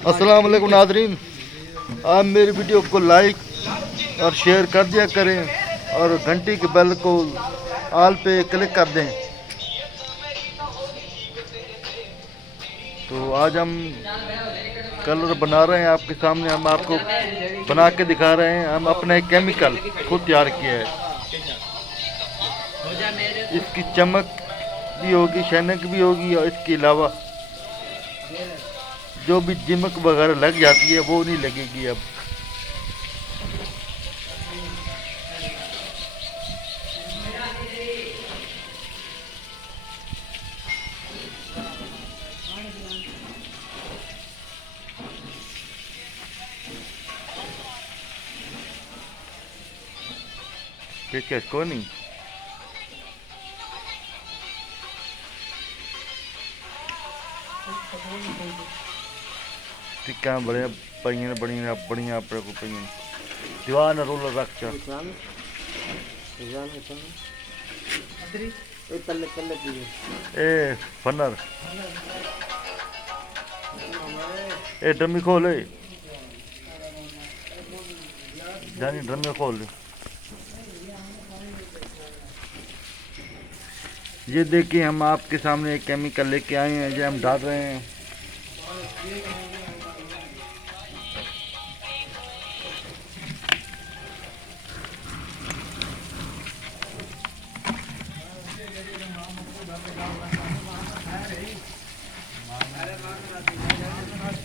अस्सलाम वालेकुम नाज़रीन, आप मेरी वीडियो को लाइक और शेयर कर दिया करें और घंटी के बेल को आल पे क्लिक कर दें। तो आज हम कलर बना रहे हैं, आपके सामने हम आपको बना के दिखा रहे हैं। हम अपना एक केमिकल खुद तैयार किया है। इसकी चमक भी होगी, शैनक भी होगी, और इसके अलावा जो भी चिमक वगैरह लग जाती है वो नहीं लगेगी अब। ठीक है, इसको नहीं टिक्का बड़े पहिए बढ़िया बढ़िया अपने को पहिए दीवार न रोलर रख चा ए फनर ए ड्रमी खोल जानी ड्रम खोल। ये देखिए, हम आपके सामने एक केमिकल लेके आए हैं जो हम डाल रहे हैं।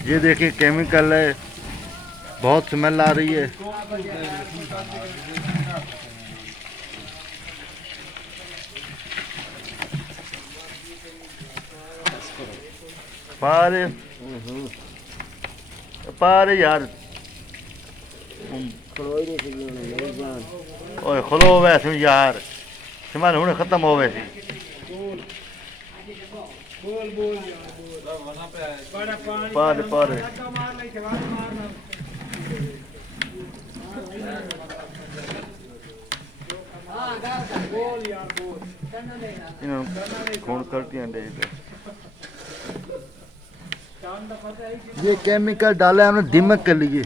ये देखिए केमिकल है, बहुत स्मेल आ रही है। पारे पारे यार ओए खलो वैसे यार स्मेल हुने खत्म हो वैसे। पारे पारे कौन करती हैं ये केमिकल डाला है हमने दिमक के लिए।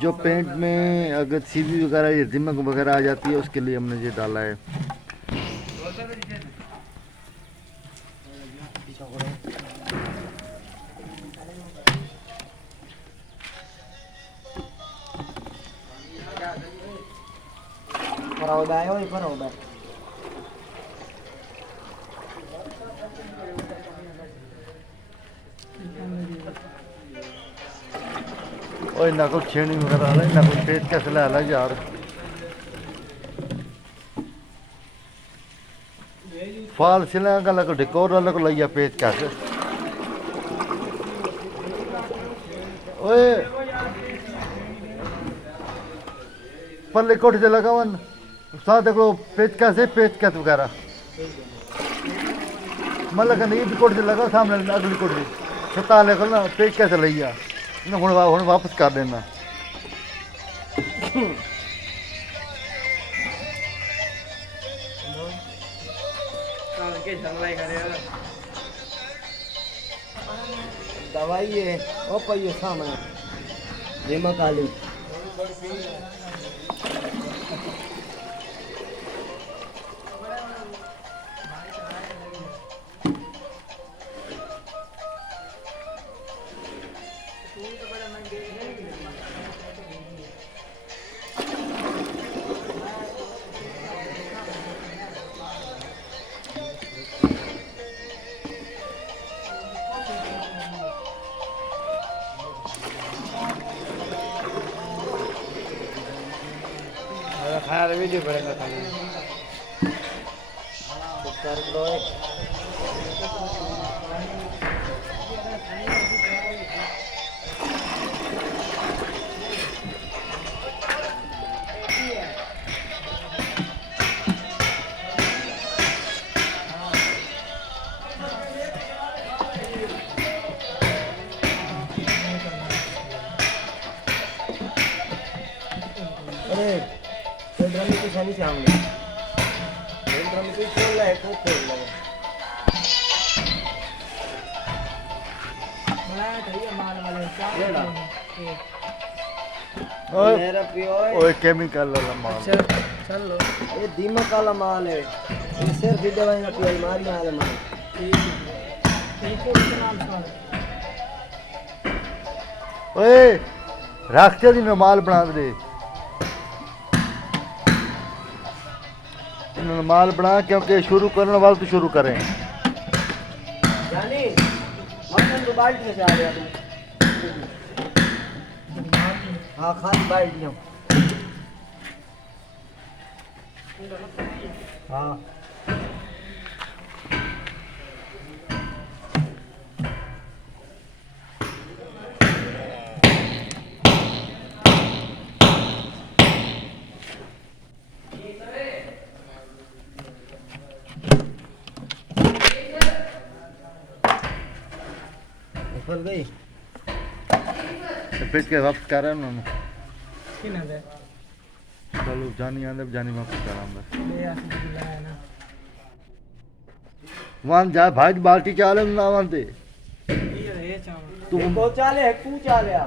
जो पेंट में अगर सीवी वगैरह ये दिमक वगैरह आ जाती है उसके लिए हमने ये डाला है। और इन्ना को छेनी वगैरह आ रहा है, इन्ना को पेट कैसे ला ला यार। फाल सिला का लगो डेकोर वाला को लिया पेट कैसे। ओए पल्ले कोठ से लगा वन साथ देखो पेच कैसे वगैरह मतलब का नहीं कोठ से लगा सामने अगली कोठ से छता लेकर ना पेच कैसे लिया हूँ वापस कर देना। दवाई है ओ पाइयो सामने दिमक काली खाया वीडियो पड़ेगा खाली कर लो। अरे ड्रम की सानी से आऊंगा ड्रम की खोल रहा है को खोल रहा है ये ला ओए मेरा पियो है। ओए केमिकल वाला माल चल लो ये दीमक वाला माल है, ये सिर्फ ही दवाई ना पिया मारी वाला माल। ठीक है इस्तेमाल कर ओए राक्षस इन माल बना दे इन्होंने माल बना क्योंकि शुरू करने वाले तो शुरू करें जानी हम तो बाल्टी से आ गया तू। हाँ खाली बाल्टियाँ। हाँ फल गई। फिर के वापस कर रहे हैं उन्होंने किना दे चलो जानी आंदे जानी वापस कर आंदे ले आसी बुलाया ना वहां जा भाई बाल्टी चाले ना वहां दे ये चावल तू को चाले है, कू चाले आ।